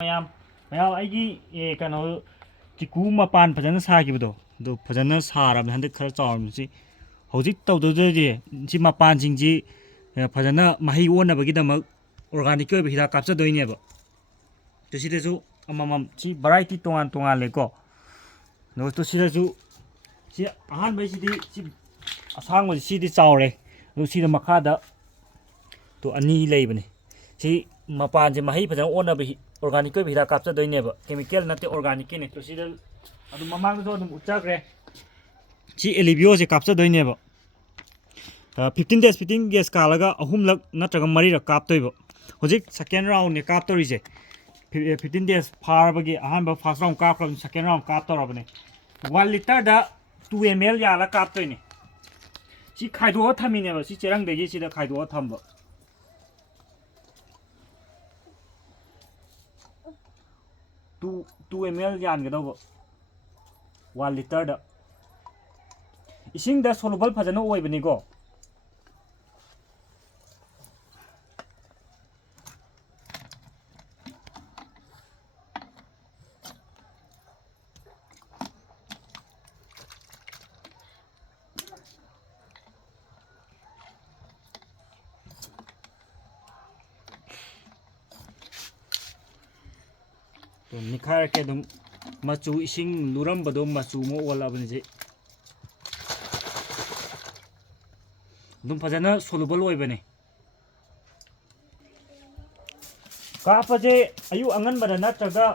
ꯃꯌꯥꯝ ꯑꯩꯒꯤ ꯀꯩꯅꯣ ꯆꯤꯀꯨ ꯃꯄꯥꯟ ꯐꯖꯅ ꯁꯥꯈꯤꯕꯗꯣ ꯑꯗꯨ ꯐꯖꯅ ꯁꯥꯔꯕꯅꯤ ꯍꯟꯗꯛ ꯈꯔ ꯆꯥꯎꯔꯕꯅꯤ ꯍꯧꯖꯤꯛ ꯇꯧꯗꯣꯏꯁꯦ ꯁꯤ ꯃꯄꯥꯟꯁꯤꯡꯁꯤ ꯐꯖꯅ ꯃꯍꯩ ꯑꯣꯟꯅꯕꯒꯤꯗꯃꯛ ꯑꯣꯔꯒꯥꯅꯤꯛꯀꯤ ꯑꯣꯏꯕ ꯍꯤꯗꯥꯛ ꯀꯥꯞꯆꯗꯣꯏꯅꯦꯕ ꯁꯤꯗꯁꯨ ꯑꯃꯃꯝ ꯁꯤ ꯚꯦꯔꯥꯏꯇꯤ ꯇꯣꯉꯥꯜꯂꯦꯀꯣ ꯑꯗꯨꯒ ꯁꯤꯗꯁꯨ ꯁꯤ ꯑꯍꯥꯟꯕꯩꯁꯤꯗꯤ ꯁꯤ ꯑꯁꯥꯡꯕꯁꯤ ꯁꯤꯗꯤ ꯆꯥꯎꯔꯦ ꯑꯗꯨ ꯁꯤꯗ ꯃꯈꯥꯗ ꯑꯅꯤ ꯂꯩꯕꯅꯤ ꯁꯤ ꯃꯄꯥꯟꯁꯦ ꯃꯍꯩ ꯐꯖꯅ ꯑꯣꯟꯅꯕ ꯑꯣꯔꯒꯥꯅꯤꯛꯀꯤ ꯑꯣꯏꯕ ꯍꯤꯗꯥꯛ ꯀꯥꯞꯆꯗꯣꯏꯅꯦꯕ ꯀꯦꯃꯤꯀꯦꯜ ꯅꯠꯇꯦ ꯑꯣꯔꯒꯥꯅꯤꯛꯀꯤꯅꯦ ꯁꯤꯗ ꯑꯗꯨꯝ ꯃꯃꯥꯡꯗꯁꯨ ꯑꯗꯨꯝ ꯎꯠꯆꯈ꯭ꯔꯦ ꯁꯤ ꯑꯦꯂꯤꯕꯤꯌꯣꯁꯦ ꯀꯥꯞꯆꯗꯣꯏꯅꯦꯕ 15 ꯗꯦꯖ ꯀꯥꯜꯂꯒ 3ꯂꯛ ꯅꯠꯇ꯭ꯔꯒ 4ꯂꯛ ꯀꯥꯞꯇꯣꯏꯕ ꯍꯧꯖꯤꯛ ꯁꯦꯀꯦꯟ ꯔꯥꯎꯟꯅꯦ ꯀꯥꯞꯇꯧꯔꯤꯁꯦ 15 ꯗꯦꯖ ꯐꯥꯔꯕꯒꯤ ꯑꯍꯥꯟꯕ ꯐꯥꯔꯁ ꯔꯥꯎꯟ ꯀꯥꯞꯈ꯭ꯔꯕꯅꯤ ꯁꯦꯀꯦꯟ ꯔꯥꯎꯟ ꯀꯥꯞꯇꯧꯔꯕꯅꯦ 1 ꯂꯤꯇꯔꯗ 2 ml ꯌꯥꯜꯂ ꯀꯥꯞꯇꯣꯏꯅꯦ ꯁꯤ ꯈꯥꯏꯗꯣꯛꯑ ꯊꯝꯃꯤꯅꯦꯕ ꯁꯤ ꯆꯦꯔꯪꯗꯒꯤ ꯁꯤꯗ ꯈꯥꯏꯗꯣꯛꯑ ꯊꯝꯕ 2 ml ꯌꯥꯟꯒꯗꯧꯕ 1 ꯂꯤꯇꯔꯗ इसिंग दा सोलुबल फजन ओइबनिको तो निखार के दम मचू इसिंग लुरम बदो मचू मो ओलाबनि जे दम फजना सोलुबल ओइबने कापजे अयु अंगन बदा नत्रगा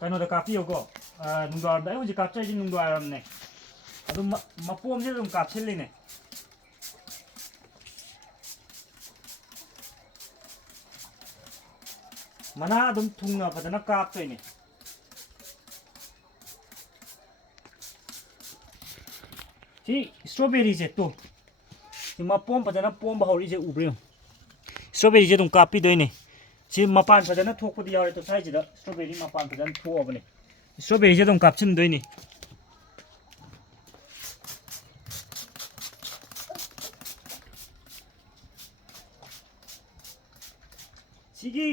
कनो दा कापियोको नुंगार दा हुजि कापचे जि नुंगारमने अदुम मपोम जे दम कापसिलिने मना अदुम थुंगा फजना कापतोइने सी स्ट्रॉबेरी से तो मपोम फजना पोम बहौरी से उब्रे स्ट्रॉबेरी से तुम कापी दोइने सी मपान फजना थोकपदि यारे तो साइजिदा स्ट्रॉबेरी मपान फजना थोअबने स्ट्रॉबेरी से तुम कापसिन दोइने सिगी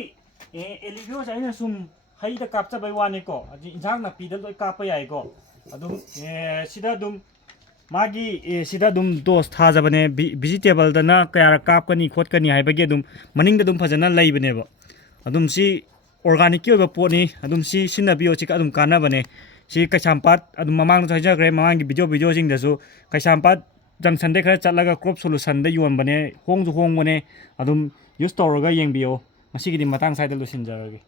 एलिवियो साइना सुम हाइदा कापचा बाय वानेको अजि इंजांग ना पीदल लोय कापा याइको अदुम सिदा दुम मागी सिदा दुम दोस थाजबने वेजिटेबल दना कयार कापकनी खोटकनी हाइबगे दुम मनिंग दुम फजना लैबनेबो अदुम सी ऑर्गेनिक की ओइबा पोनी अदुम सी सिनाबियो चिक अदुम कानाबने सी कैसामपात अदुम ममांग तो हाइजाग्रे ममांगी वीडियो जिंग दसु कैसामपात जंक्शन दे खरा चलगा क्रॉप सॉल्यूशन दे योनबने होंगजु होंगबने अदुम यूज तौरगा येंगबियो मसिगिदि मतंग साइड लुसिनजागे